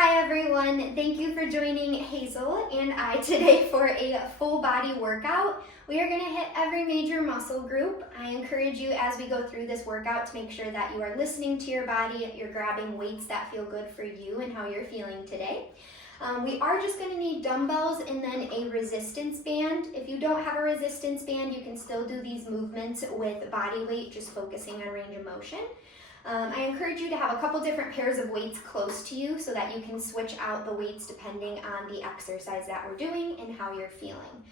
Hi everyone, thank you for joining Hazel and I today for a full body workout. We are going to hit every major muscle group. I encourage you as we go through this workout to make sure that you are listening to your body, you're grabbing weights that feel good for you and how you're feeling today. We are just going to need dumbbells and then a resistance band. If you don't have a resistance band, you can still do these movements with body weight, just focusing on range of motion. I encourage you to have a couple different pairs of weights close to you so that you can switch out the weights depending on the exercise that we're doing and how you're feeling.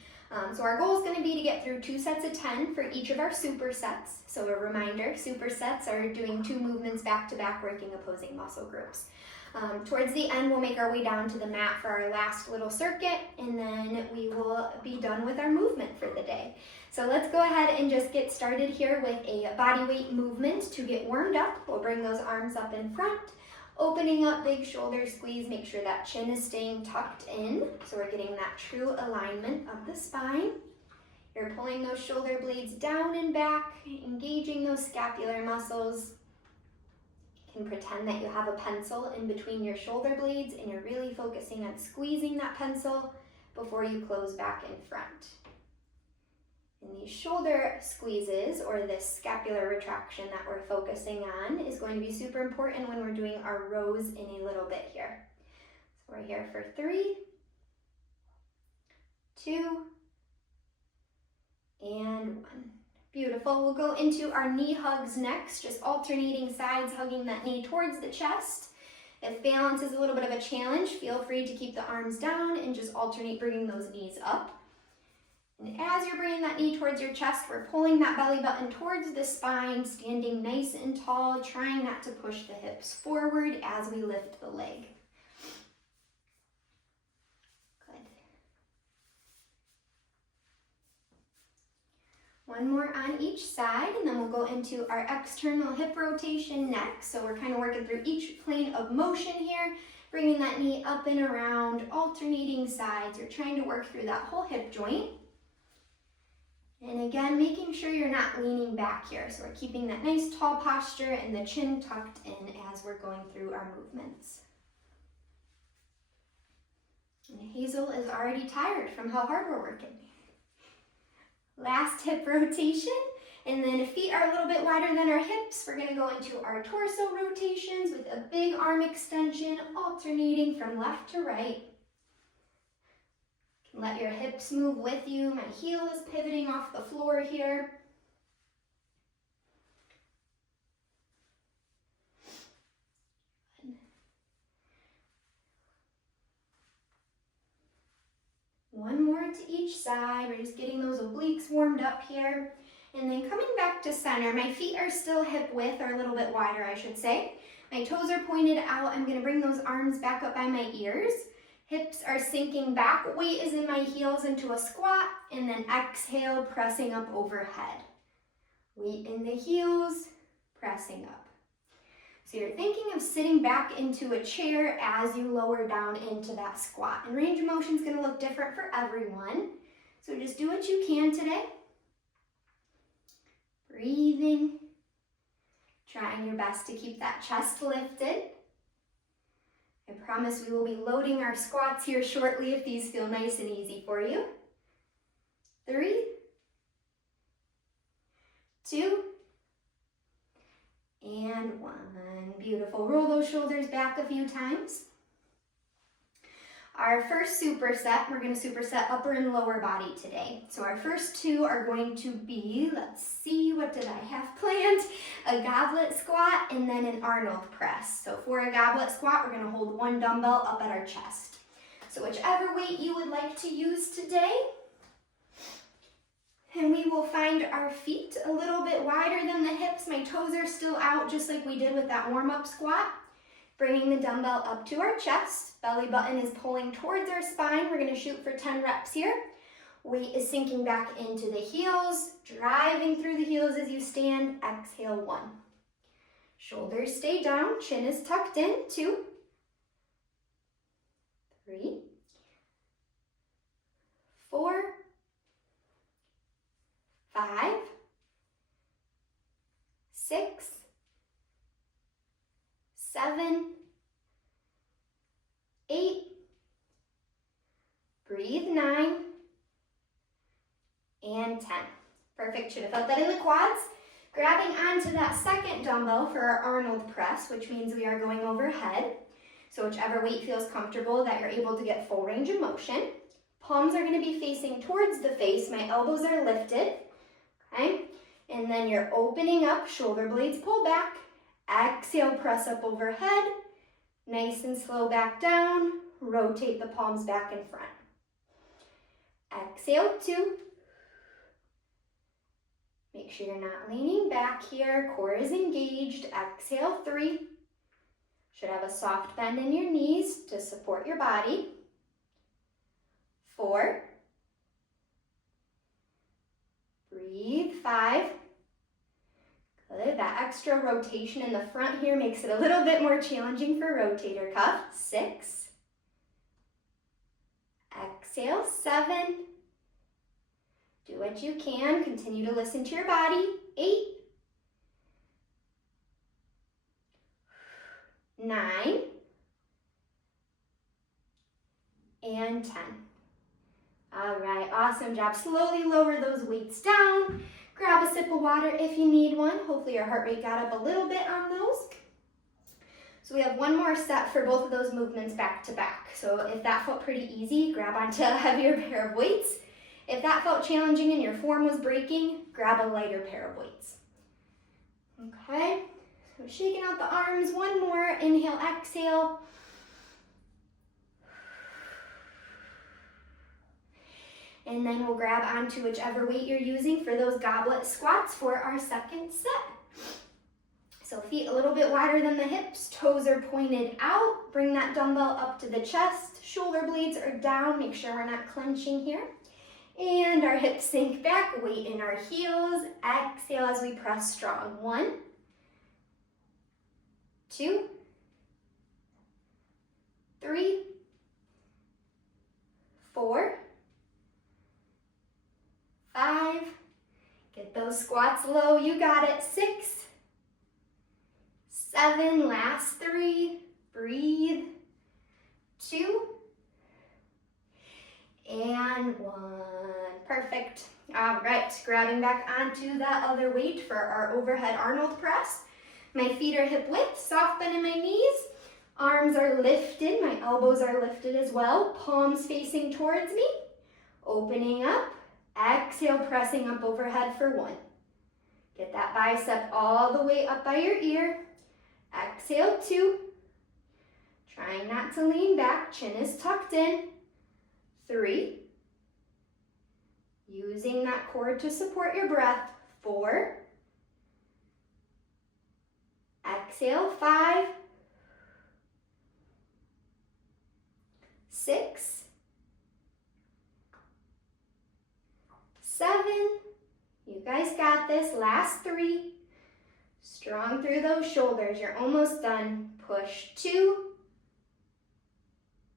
So our goal is going to be to get through 2 sets of 10 for each of our supersets. So a reminder, supersets are doing 2 movements back to back, working opposing muscle groups. Towards the end, we'll make our way down to the mat for our last little circuit, and then we will be done with our movement for the day. So let's go ahead and just get started here with a body weight movement to get warmed up. We'll bring those arms up in front, opening up, big shoulder squeeze. Make sure that chin is staying tucked in, so we're getting that true alignment of the spine. You're pulling those shoulder blades down and back, engaging those scapular muscles. You can pretend that you have a pencil in between your shoulder blades and you're really focusing on squeezing that pencil before you close back in front. And these shoulder squeezes, or this scapular retraction that we're focusing on, is going to be super important when we're doing our rows in a little bit here. So we're here for 3, 2, and 1. Beautiful. We'll go into our knee hugs next, just alternating sides, hugging that knee towards the chest. If balance is a little bit of a challenge, feel free to keep the arms down and just alternate bringing those knees up. And as you're bringing that knee towards your chest, we're pulling that belly button towards the spine, standing nice and tall, trying not to push the hips forward as we lift the leg. Good. One more on each side, and then we'll go into our external hip rotation next. So we're kind of working through each plane of motion here, bringing that knee up and around, alternating sides. You're trying to work through that whole hip joint. And again, making sure you're not leaning back here. So we're keeping that nice tall posture and the chin tucked in as we're going through our movements. And Hazel is already tired from how hard we're working. Last hip rotation, and then if feet are a little bit wider than our hips, we're going to go into our torso rotations with a big arm extension, alternating from left to right. Let your hips move with you. My heel is pivoting off the floor here. One more to each side. We're just getting those obliques warmed up here. And then coming back to center, my feet are still hip width, or a little bit wider, I should say. My toes are pointed out. I'm going to bring those arms back up by my ears. Hips are sinking back, weight is in my heels into a squat, and then exhale, pressing up overhead. Weight in the heels, pressing up. So you're thinking of sitting back into a chair as you lower down into that squat. And range of motion is going to look different for everyone. So just do what you can today. Breathing, trying your best to keep that chest lifted. I promise we will be loading our squats here shortly if these feel nice and easy for you. 3, 2, and 1. Beautiful. Roll those shoulders back a few times. Our first superset, we're going to superset upper and lower body today. So our first 2 are going to be, let's see, what did I have planned? A goblet squat and then an Arnold press. So for a goblet squat, we're going to hold 1 dumbbell up at our chest. So whichever weight you would like to use today. And we will find our feet a little bit wider than the hips. My toes are still out just like we did with that warm-up squat. Bringing the dumbbell up to our chest, belly button is pulling towards our spine. We're going to shoot for 10 reps here. Weight is sinking back into the heels, driving through the heels as you stand. Exhale, 1. Shoulders stay down, chin is tucked in. 2, 3, 4, 5, 6, 7, 9, and 10. Perfect, should have felt that in the quads. Grabbing onto that second dumbbell for our Arnold press, which means we are going overhead. So whichever weight feels comfortable that you're able to get full range of motion. Palms are going to be facing towards the face. My elbows are lifted, okay? And then you're opening up, shoulder blades pull back. Exhale, press up overhead. Nice and slow back down. Rotate the palms back in front. Exhale, 2. Make sure you're not leaning back here. Core is engaged. Exhale, 3. Should have a soft bend in your knees to support your body. 4. Breathe, 5. Good, that extra rotation in the front here makes it a little bit more challenging for rotator cuff. 6. Exhale, 7. Do what you can, continue to listen to your body. 8. 9. And 10. All right, awesome job. Slowly lower those weights down. Grab a sip of water if you need one. Hopefully your heart rate got up a little bit on those. So we have one more set for both of those movements back to back. So if that felt pretty easy, grab onto a heavier pair of weights. If that felt challenging and your form was breaking, grab a lighter pair of weights. Okay, so shaking out the arms, one more, inhale, exhale. And then we'll grab onto whichever weight you're using for those goblet squats for our second set. So feet a little bit wider than the hips, toes are pointed out. Bring that dumbbell up to the chest, shoulder blades are down, make sure we're not clenching here. And our hips sink back, weight in our heels. Exhale as we press strong. 1, 2, 3, 4, 5. Get those squats low, you got it. 6, 7, last 3. Breathe. 2, and 1. Perfect. All right, grabbing back onto that other weight for our overhead Arnold press. My feet are hip width, soft bend in my knees. Arms are lifted, my elbows are lifted as well. Palms facing towards me. Opening up. Exhale, pressing up overhead for 1. Get that bicep all the way up by your ear. Exhale, 2. Trying not to lean back, chin is tucked in. 3. Using that core to support your breath. 4. Exhale, 5. 6. 7. You guys got this. Last 3. Strong through those shoulders. You're almost done. Push 2.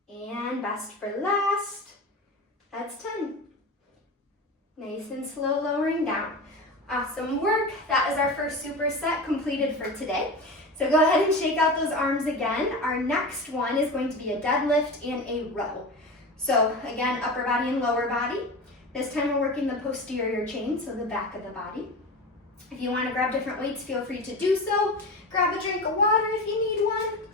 And best for last. That's 10. Nice and slow lowering down. Awesome work. That is our first superset completed for today. So go ahead and shake out those arms again. Our next one is going to be a deadlift and a row. So again, upper body and lower body. This time we're working the posterior chain, so the back of the body. If you want to grab different weights, feel free to do so. Grab a drink of water if you need one.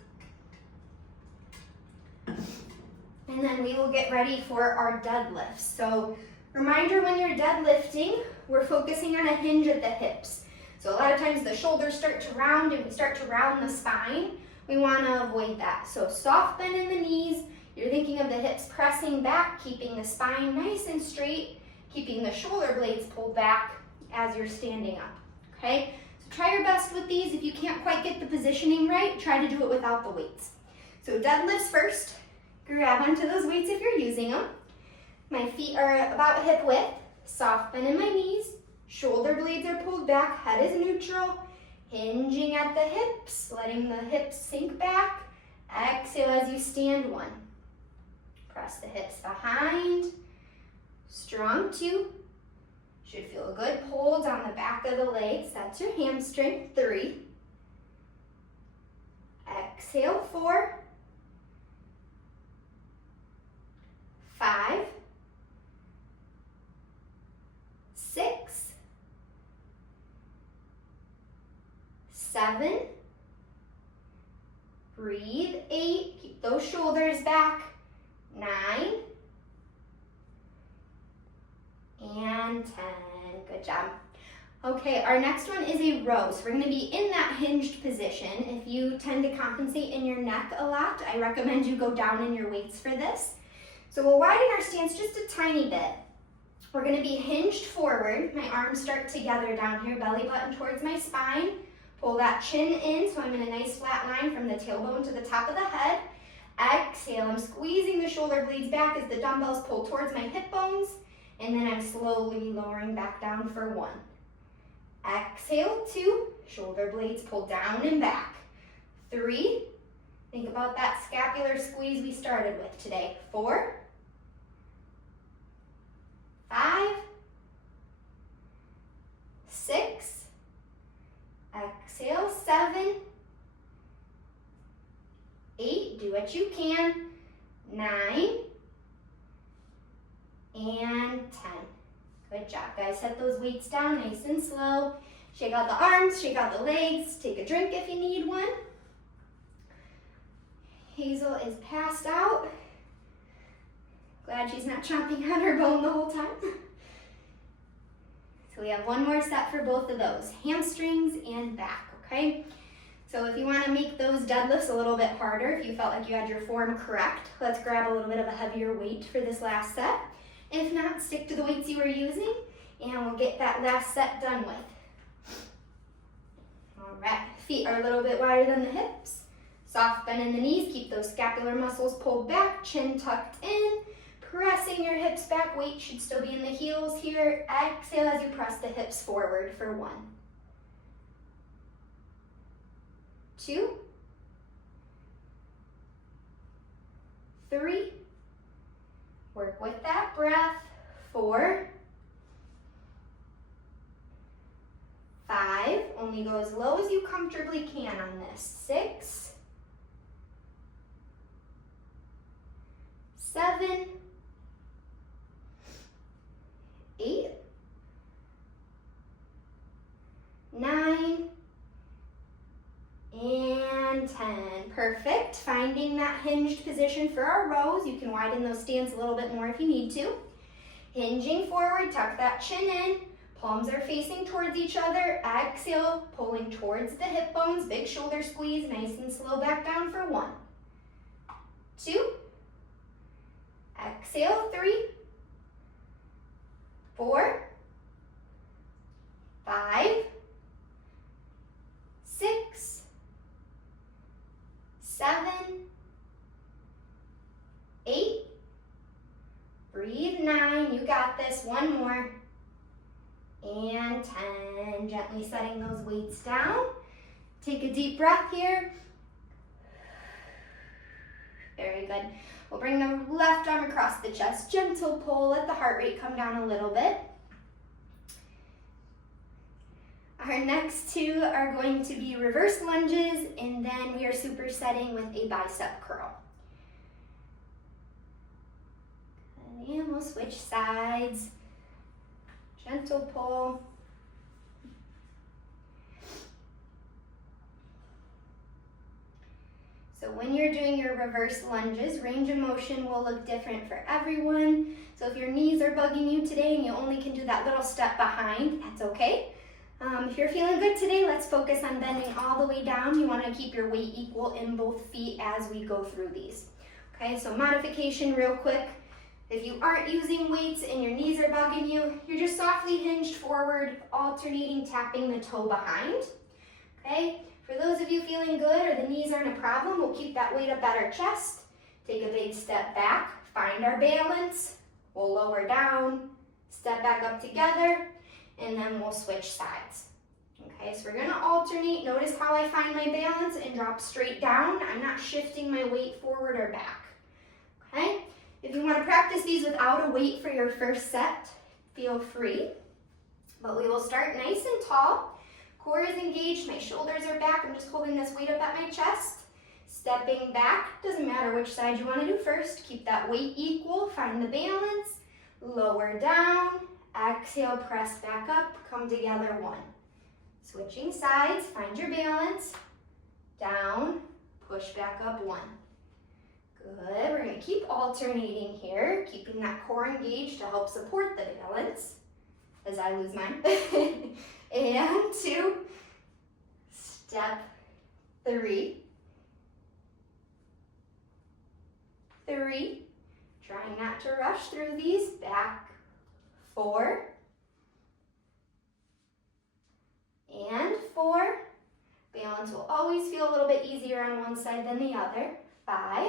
And then we will get ready for our deadlifts. So reminder, when you're deadlifting, we're focusing on a hinge at the hips. So a lot of times the shoulders start to round and we start to round the spine. We want to avoid that. So soft bend in the knees. You're thinking of the hips pressing back, keeping the spine nice and straight, keeping the shoulder blades pulled back as you're standing up, okay? So try your best with these. If you can't quite get the positioning right, try to do it without the weights. So deadlifts first. Grab onto those weights if you're using them. My feet are about hip width, soft bend in my knees, shoulder blades are pulled back, head is neutral, hinging at the hips, letting the hips sink back. Exhale as you stand. 1. Press the hips behind. Strong 2. Should feel a good pull down the back of the legs. That's your hamstring. 3. Exhale. 4. 5. 7. Breathe, 8. Keep those shoulders back. 9. And 10. Good job. Okay, our next one is a row. So we're going to be in that hinged position. If you tend to compensate in your neck a lot, I recommend you go down in your weights for this. So we'll widen our stance just a tiny bit. We're going to be hinged forward. My arms start together down here, belly button towards my spine. Pull that chin in so I'm in a nice flat line from the tailbone to the top of the head. Exhale, I'm squeezing the shoulder blades back as the dumbbells pull towards my hip bones. And then I'm slowly lowering back down for 1. Exhale, 2. Shoulder blades pull down and back. 3. Think about that scapular squeeze we started with today. 4. 5. 6. Exhale, 7. 8. Do what you can. 9. And 10. Good job, guys. Set those weights down nice and slow. Shake out the arms, shake out the legs. Take a drink if you need one. Hazel is passed out. Glad she's not chomping on her bone the whole time. So we have one more set for both of those, hamstrings and back, okay? So if you want to make those deadlifts a little bit harder, if you felt like you had your form correct, let's grab a little bit of a heavier weight for this last set. If not, stick to the weights you were using, and we'll get that last set done with. All right, feet are a little bit wider than the hips. Soft bend in the knees, keep those scapular muscles pulled back, chin tucked in. Pressing your hips back, weight should still be in the heels here. Exhale as you press the hips forward for 1. 2. 3. Work with that breath. 4. 5. Only go as low as you comfortably can on this. 6. 7. 8. 9. And 10. Perfect. Finding that hinged position for our rows. You can widen those stance a little bit more if you need to. Hinging forward, tuck that chin in. Palms are facing towards each other. Exhale, pulling towards the hip bones. Big shoulder squeeze, nice and slow back down for 1. 2. Exhale, 3. 4. 5. 6. 7. 8. Breathe. 9. You got this. One more. And 10. Gently setting those weights down. Take a deep breath here. Very good. We'll bring the left arm across the chest. Gentle pull. Let the heart rate come down a little bit. Our next two are going to be reverse lunges, and then we are supersetting with a bicep curl. And we'll switch sides. Gentle pull. So when you're doing your reverse lunges, range of motion will look different for everyone. So if your knees are bugging you today and you only can do that little step behind, that's okay. If you're feeling good today, let's focus on bending all the way down. You want to keep your weight equal in both feet as we go through these. Okay, so modification real quick. If you aren't using weights and your knees are bugging you, you're just softly hinged forward, alternating tapping the toe behind. Okay, for those of you feeling good or the knees aren't a problem, we'll keep that weight up at our chest. Take a big step back, find our balance. We'll lower down, step back up together, and then we'll switch sides. Okay, so we're gonna alternate. Notice how I find my balance and drop straight down. I'm not shifting my weight forward or back. Okay, if you wanna practice these without a weight for your first set, feel free. But we will start nice and tall. Core is engaged, my shoulders are back. I'm just holding this weight up at my chest. Stepping back, doesn't matter which side you wanna do first. Keep that weight equal, find the balance. Lower down. Exhale, press back up, come together, 1. Switching sides, find your balance. Down, push back up 1. Good, we're gonna keep alternating here, keeping that core engaged to help support the balance as I lose mine. And 2, step 3, 3, trying not to rush through these, back 4, and 4. Balance will always feel a little bit easier on one side than the other. 5,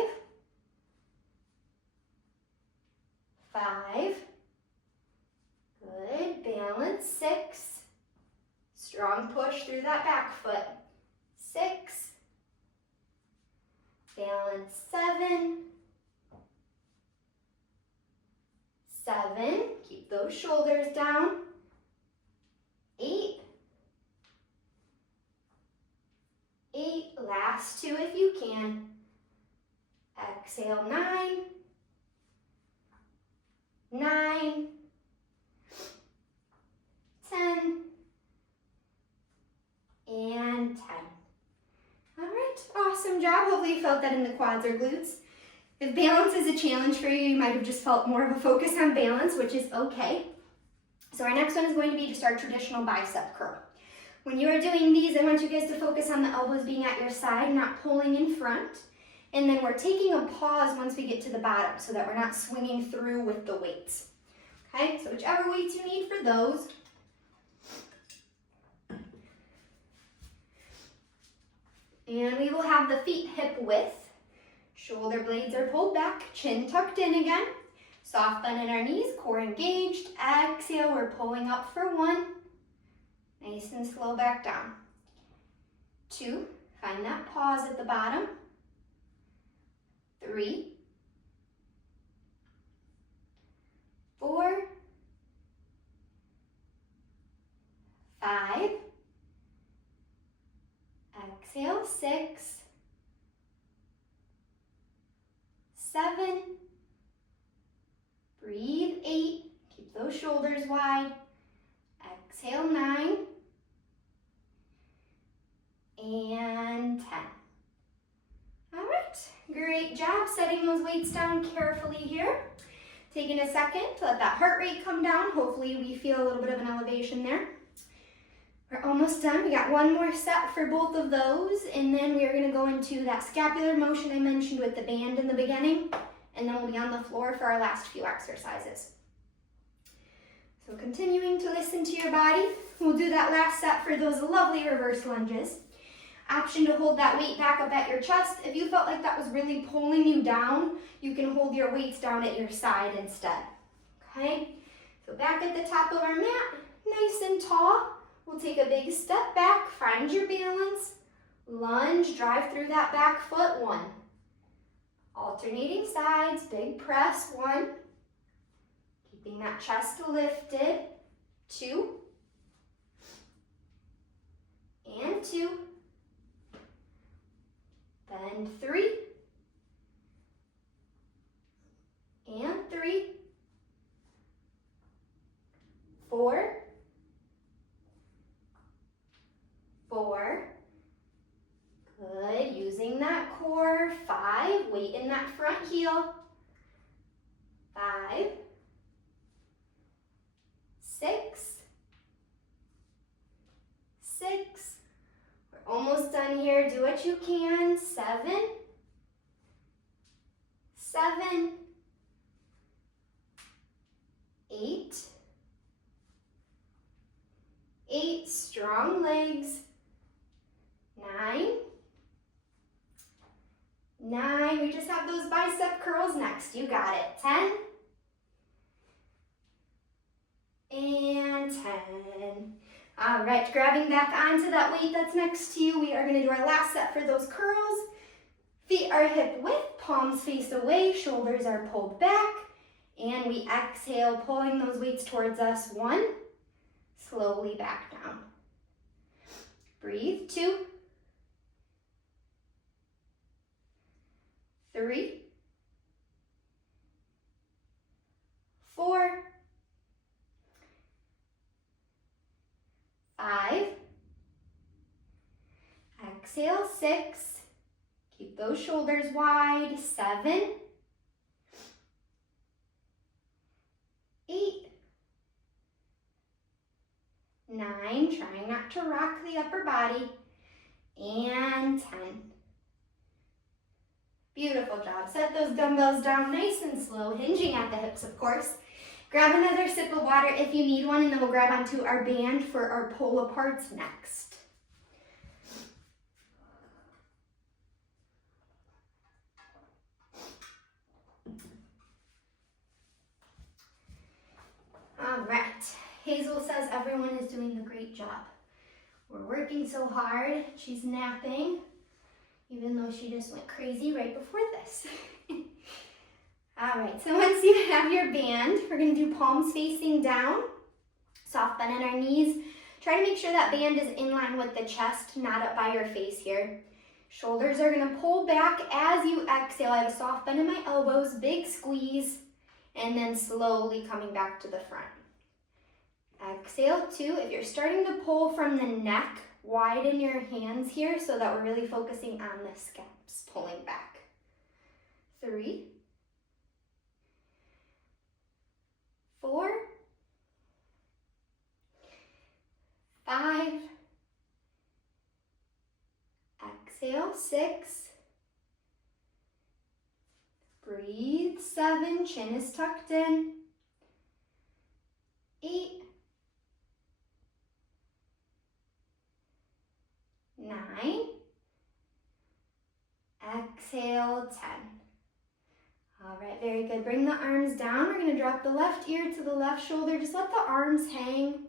5, good, balance, 6, strong push through that back foot, 6, balance, 7, 7, keep those shoulders down, 8, 8, last 2 if you can, exhale, 9, 9, 10, and 10. All right, awesome job. Hopefully you felt that in the quads or glutes. If balance is a challenge for you, you might have just felt more of a focus on balance, which is okay. So our next one is going to be just our traditional bicep curl. When you are doing these, I want you guys to focus on the elbows being at your side, not pulling in front. And then we're taking a pause once we get to the bottom so that we're not swinging through with the weights. Okay, so whichever weights you need for those. And we will have the feet hip width. Shoulder blades are pulled back, chin tucked in again. Soft bend in our knees, core engaged. Exhale, we're pulling up for 1. Nice and slow back down. 2, find that pause at the bottom. 3, 4, 5, exhale, 6, 7, breathe, 8, keep those shoulders wide, exhale, 9, and 10. All right, great job setting those weights down carefully here. Taking a second to let that heart rate come down. Hopefully we feel a little bit of an elevation there. We're almost done. We got one more set for both of those, and then we are going to go into that scapular motion I mentioned with the band in the beginning, and then we'll be on the floor for our last few exercises. So continuing to listen to your body, we'll do that last set for those lovely reverse lunges. Option to hold that weight back up at your chest. If you felt like that was really pulling you down, you can hold your weights down at your side instead. Okay, so back at the top of our mat, nice and tall. We'll take a big step back, find your balance, lunge, drive through that back foot, 1. Alternating sides, big press, 1. Keeping that chest lifted, 2. And 2. Bend, 3. And 3. 4. 4. Good, using that core. 5, weight in that front heel. 5. 6. 6. We're almost done here. Do what you can. 7. 7. 8. 8. Strong legs. 9. 9. We just have those bicep curls next. You got it. 10. And 10. All right, grabbing back onto that weight that's next to you, we are going to do our last set for those curls. Feet are hip width, palms face away, shoulders are pulled back, and we exhale, pulling those weights towards us. 1, slowly back down. Breathe. 2, 3, 4, 5, Exhale, 6. Keep those shoulders wide. 7, 8, 9, trying not to rock the upper body, and 10. Beautiful job. Set those dumbbells down nice and slow, hinging at the hips, of course. Grab another sip of water if you need one, and then we'll grab onto our band for our pull-aparts next. All right. Hazel says everyone is doing a great job. We're working so hard. She's napping, even though she just went crazy right before this. All right, so once you have your band, we're gonna do palms facing down, soft bend in our knees. Try to make sure that band is in line with the chest, not up by your face here. Shoulders are gonna pull back as you exhale. I have a soft bend in my elbows, big squeeze, and then slowly coming back to the front. Exhale, 2. If you're starting to pull from the neck, widen your hands here so that we're really focusing on the scalps, pulling back. 3, 4, 5, exhale, 6, breathe, 7, chin is tucked in, 8, 9, exhale, 10. All right, very good. Bring the arms down. We're gonna drop the left ear to the left shoulder. Just let the arms hang.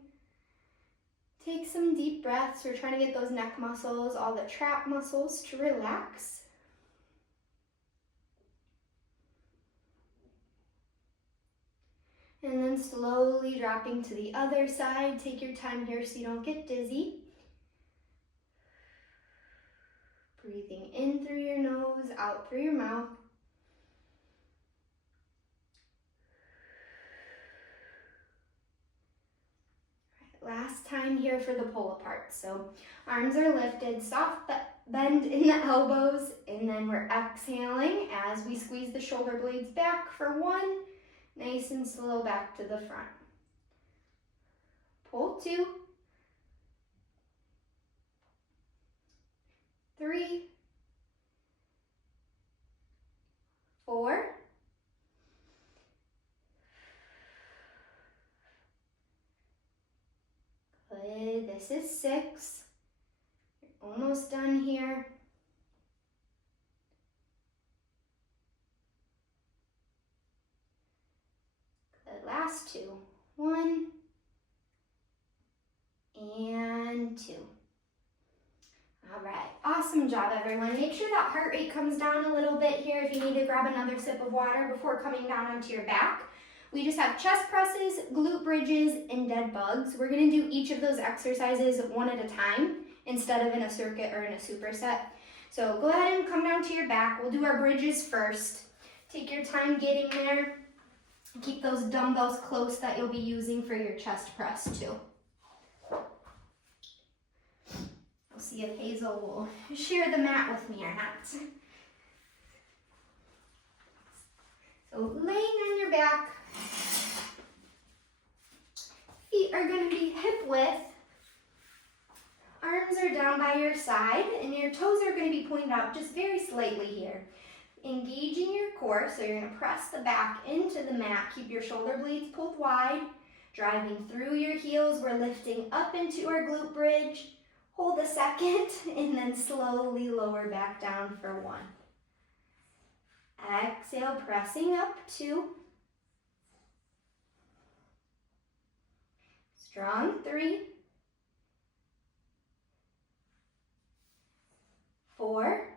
Take some deep breaths. We're trying to get those neck muscles, all the trap muscles to relax. And then slowly dropping to the other side. Take your time here so you don't get dizzy. Breathing in through your nose, out through your mouth. Last time here for the pull apart. So arms are lifted, soft bend in the elbows, and then we're exhaling as we squeeze the shoulder blades back for 1, nice and slow back to the front. Pull 2, 3, 4, good. This is 6. You're almost done here. Good. Last 2. 1 and 2. All right, awesome job, everyone. Make sure that heart rate comes down a little bit here if you need to grab another sip of water before coming down onto your back. We just have chest presses, glute bridges, and dead bugs. We're gonna do each of those exercises one at a time instead of in a circuit or in a superset. So go ahead and come down to your back. We'll do our bridges first. Take your time getting there. Keep those dumbbells close that you'll be using for your chest press too. We'll see if Hazel will share the mat with me or not. So laying on your back, feet are going to be hip width, arms are down by your side, and your toes are going to be pointed out just very slightly here. Engaging your core, so you're going to press the back into the mat, keep your shoulder blades pulled wide, driving through your heels. We're lifting up into our glute bridge. Hold a second, and then slowly lower back down for 1. Exhale, pressing up, 2. Strong, 3. 4.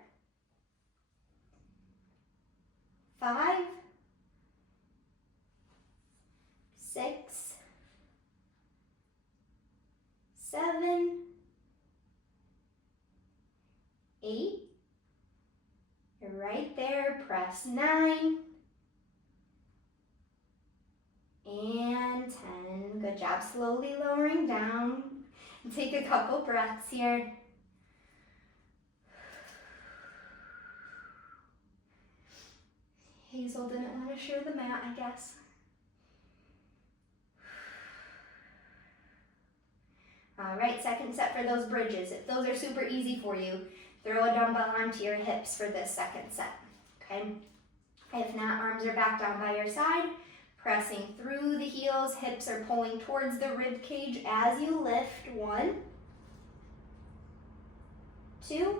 5. 6. 7. 8, you're right there, press 9, and 10. Good job, slowly lowering down. Take a couple breaths here. Hazel didn't want to share the mat, I guess. All right, second set for those bridges. If those are super easy for you, throw a dumbbell onto your hips for this second set, okay? If not, arms are back down by your side, pressing through the heels, hips are pulling towards the rib cage as you lift. 1, 2,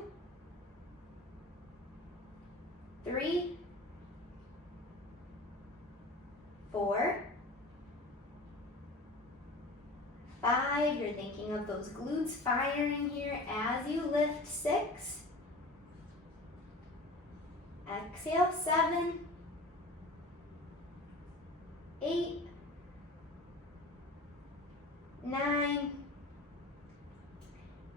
3, 4, 5, you're thinking of those glutes firing here as you lift. 6, exhale. 7, 8, 9,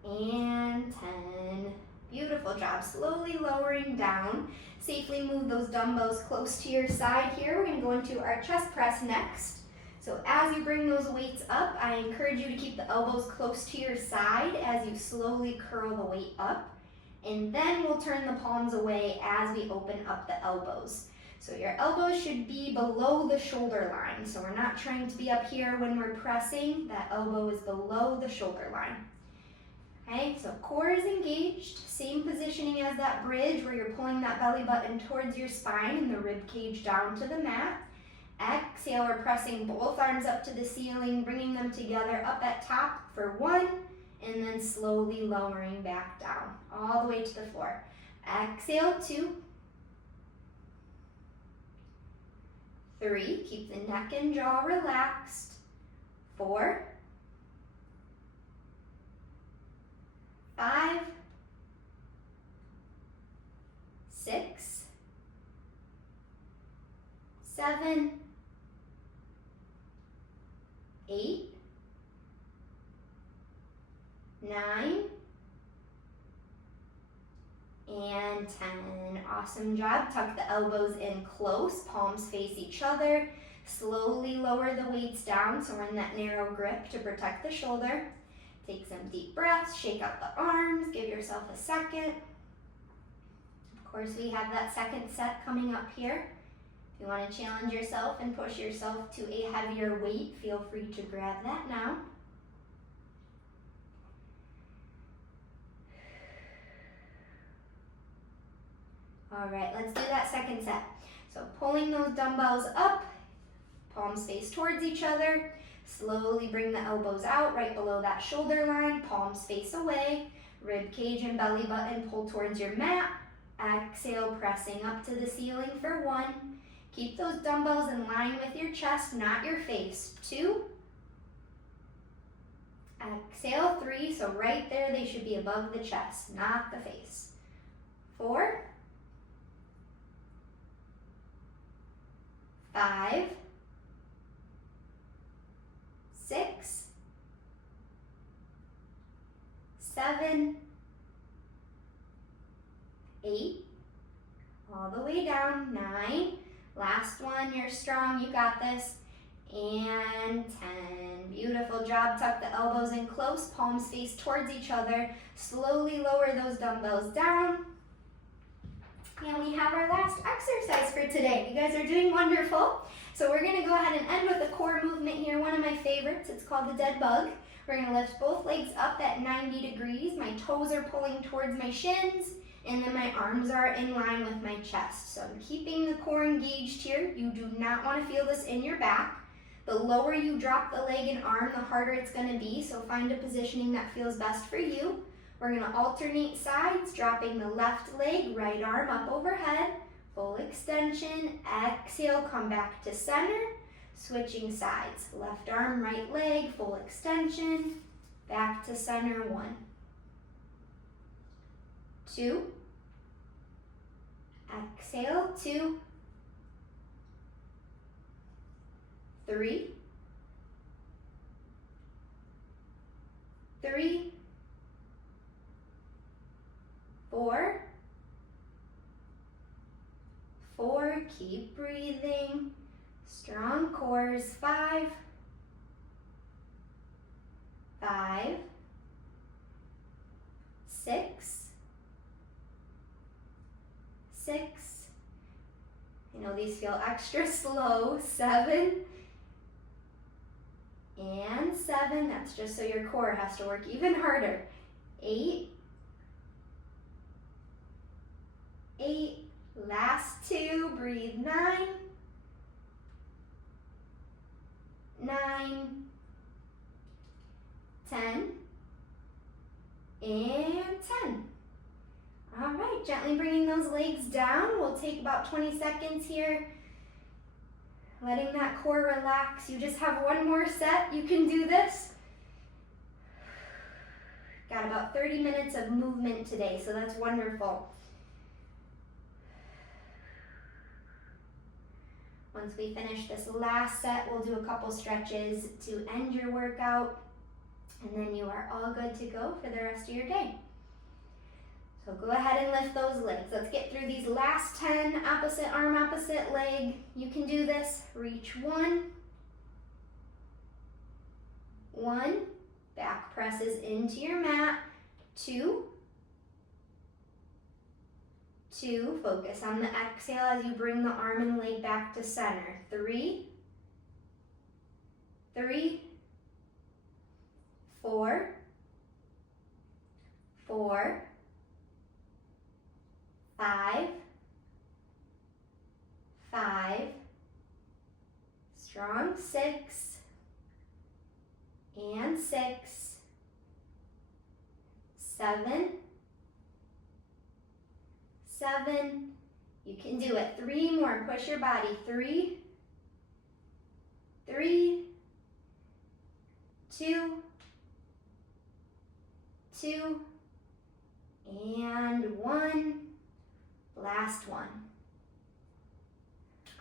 and 10. Beautiful job. Slowly lowering down. Safely move those dumbbells close to your side here. We're going to go into our chest press next. So as you bring those weights up, I encourage you to keep the elbows close to your side as you slowly curl the weight up. And then we'll turn the palms away as we open up the elbows. So your elbows should be below the shoulder line. So we're not trying to be up here when we're pressing. That elbow is below the shoulder line. Okay, so core is engaged. Same positioning as that bridge where you're pulling that belly button towards your spine and the rib cage down to the mat. Exhale, we're pressing both arms up to the ceiling, bringing them together up at top for 1, and then slowly lowering back down, all the way to the floor. Exhale. 2, 3, keep the neck and jaw relaxed. 4, 5, 6, 7, 8, 9, and 10. Awesome job. Tuck the elbows in close, palms face each other. Slowly lower the weights down so we're in that narrow grip to protect the shoulder. Take some deep breaths, shake out the arms, give yourself a second. Of course, we have that second set coming up here. If you want to challenge yourself and push yourself to a heavier weight, feel free to grab that now. All right, let's do that second set. So pulling those dumbbells up, palms face towards each other. Slowly bring the elbows out right below that shoulder line, palms face away, rib cage and belly button pull towards your mat. Exhale, pressing up to the ceiling for 1. Keep those dumbbells in line with your chest, not your face. 2. Exhale. 3, so right there they should be above the chest, not the face. 4, 5, 6, 7, 8, all the way down. 9, last one, you're strong, you got this. And 10, beautiful job. Tuck the elbows in close, palms face towards each other. Slowly lower those dumbbells down. And we have our last exercise for today. You guys are doing wonderful. So we're gonna go ahead and end with a core movement here, one of my favorites. It's called the dead bug. We're gonna lift both legs up at 90 degrees. My toes are pulling towards my shins, and then my arms are in line with my chest. So I'm keeping the core engaged here. You do not wanna feel this in your back. The lower you drop the leg and arm, the harder it's gonna be. So find a positioning that feels best for you. We're gonna alternate sides, dropping the left leg, right arm up overhead, full extension. Exhale, come back to center, switching sides. Left arm, right leg, full extension, back to center. 1, 2, exhale. 2, 3, 3, 4, 4, keep breathing, strong cores. 5, 5, 6, 6, and know these feel extra slow. 7 and 7. That's just so your core has to work even harder. 8, 8. Last 2. Breathe. 9, 9, 10, and 10. All right, gently bringing those legs down. We'll take about 20 seconds here, letting that core relax. You just have one more set. You can do this. Got about 30 minutes of movement today, so that's wonderful. Once we finish this last set, we'll do a couple stretches to end your workout, and then you are all good to go for the rest of your day. So go ahead and lift those legs. Let's get through these last 10, opposite arm, opposite leg. You can do this. Reach 1, 1, back presses into your mat, 2, 2, focus on the exhale as you bring the arm and leg back to center, 3, 3, 4, 4, 5, 5, strong, 6, and 6, 7, 7, you can do it, 3 more, push your body, 3, 3, 2, 2, and 1, last one.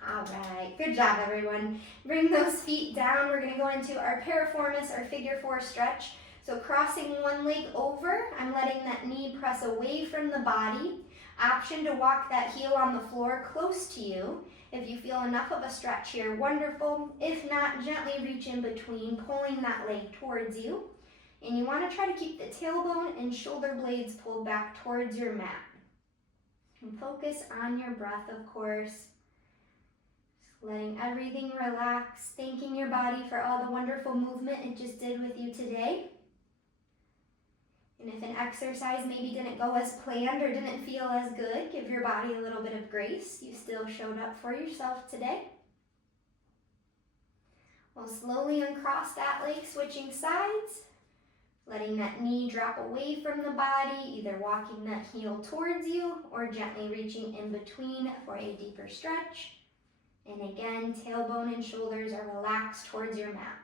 All right, good job everyone. Bring those feet down. We're gonna go into our piriformis, our figure 4 stretch. So crossing one leg over, I'm letting that knee press away from the body. Option to walk that heel on the floor close to you. If you feel enough of a stretch here, wonderful. If not, gently reach in between, pulling that leg towards you. And you want to try to keep the tailbone and shoulder blades pulled back towards your mat. And focus on your breath, of course. Just letting everything relax, thanking your body for all the wonderful movement it just did with you today. And if an exercise maybe didn't go as planned or didn't feel as good, give your body a little bit of grace. You still showed up for yourself today. We'll slowly uncross that leg, switching sides, letting that knee drop away from the body, either walking that heel towards you or gently reaching in between for a deeper stretch. And again, tailbone and shoulders are relaxed towards your mat.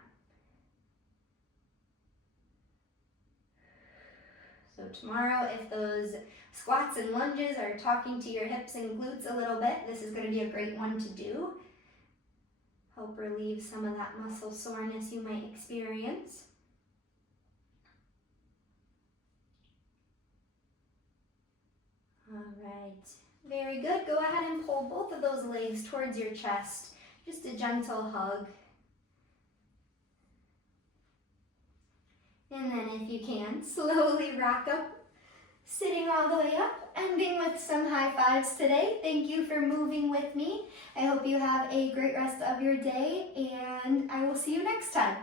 So tomorrow, if those squats and lunges are talking to your hips and glutes a little bit, this is going to be a great one to do. Help relieve some of that muscle soreness you might experience. All right, very good. Go ahead and pull both of those legs towards your chest. Just a gentle hug. And then if you can, slowly rock up, sitting all the way up, ending with some high fives today. Thank you for moving with me. I hope you have a great rest of your day, and I will see you next time.